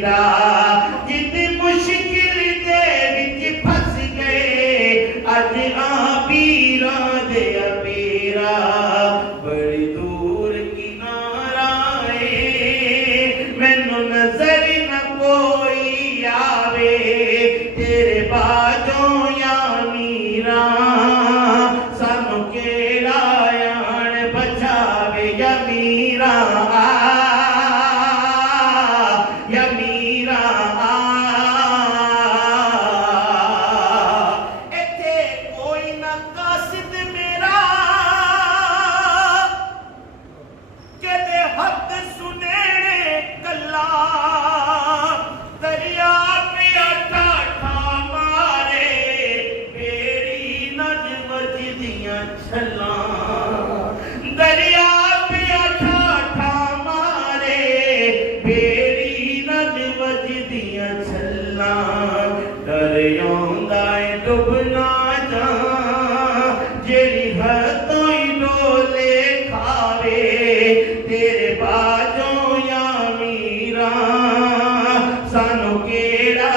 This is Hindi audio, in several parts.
मीरा जित मुश्किल दे विच फस गए अज आ पीरा दे पीरा बड़ी दूर किनारा मैनू नजर न कोई आवे तेरे बाजों या मीरा सानू केड़ा आन बचावे या मीरा या मीरा इत्थे कोई ना कासिद मेरा कहते हद सुने कला दरिया पे ठाठा मारे बेड़ी नज वजदियां छला दरिया पे ठाठा मारे बेड़ी नज वजदियां छला डर आंदा है डुबना जा जेड़ी हथों ही डोले खावे तेरे बाजों या मीरा सानू केड़ा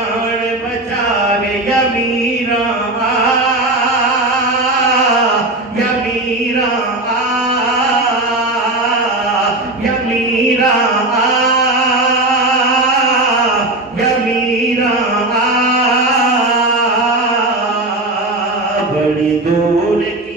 आन बचावे या मीरा या मीरा या मीरा या मीरा बड़ी दूर की